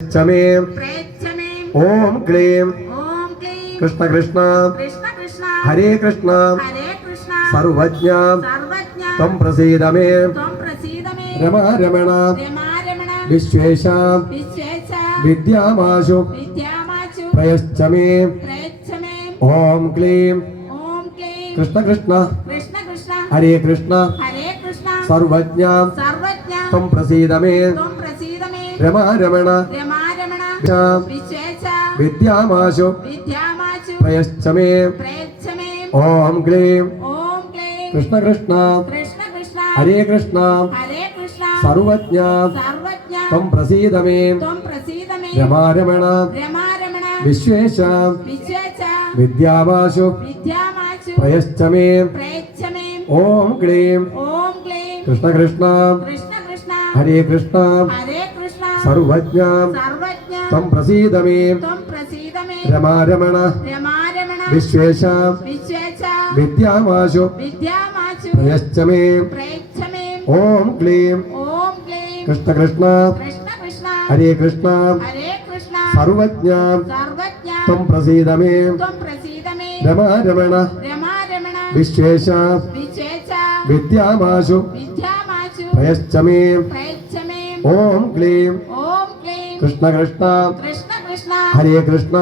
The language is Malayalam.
ചമേ പ്രേച്ഛ മേ ഓം ക്ലീം ഓം ക്ലീം കൃഷ്ണ കൃഷ്ണ കൃഷ്ണ കൃഷ്ണ ഹരേ കൃഷ്ണ ഹരേ കൃഷ്ണ സർവജ്ഞ സർവജ്ഞ ത്വം പ്രസീദ മേ ത്വം പ്രസീദ മേ രമാരമണ രമാരമണ വിശ്വേശ വിശ്വേശ രമാരമണ. വിദ്യാമാശു. വിദ്യാമാചു പ്രയശ്ച മേ പ്രേച്ഛ മേ ഓം ക്ലീം. കൃഷ്ണ കൃഷ്ണ. ഹരേ കൃഷ്ണ. സർവജ്ഞ. ത്വം പ്രസീതമേ. രമാരമണ. വിശ്വേശ. വിദ്യാമാശു. വിദ്യാമാചു പ്രയശ്ച മേ പ്രേച്ഛ മേ ഓം ക്ലീം. കൃഷ്ണ കൃഷ്ണ. ഹരേ കൃഷ്ണ. സർവജ്ഞ. ത്വം പ്രസീദമേ രമാരമണ. വിശ്വേശാം. വിദ്യാമാശു. വിദ്യാമാചു പ്രയശ്ച മേ പ്രേച്ഛ മേ ഓം ക്ലീം. കൃഷ്ണ കൃഷ്ണ. ഹരേ കൃഷ്ണ. സർവജ്ഞം. ത്വം പ്രസീദമേ രമാരമണ. വിശ്വേശ. വിദ്യാമാശു. വിദ്യാമാചു ఓం క్లీం కృష్ణ కృష్ణ హరే కృష్ణ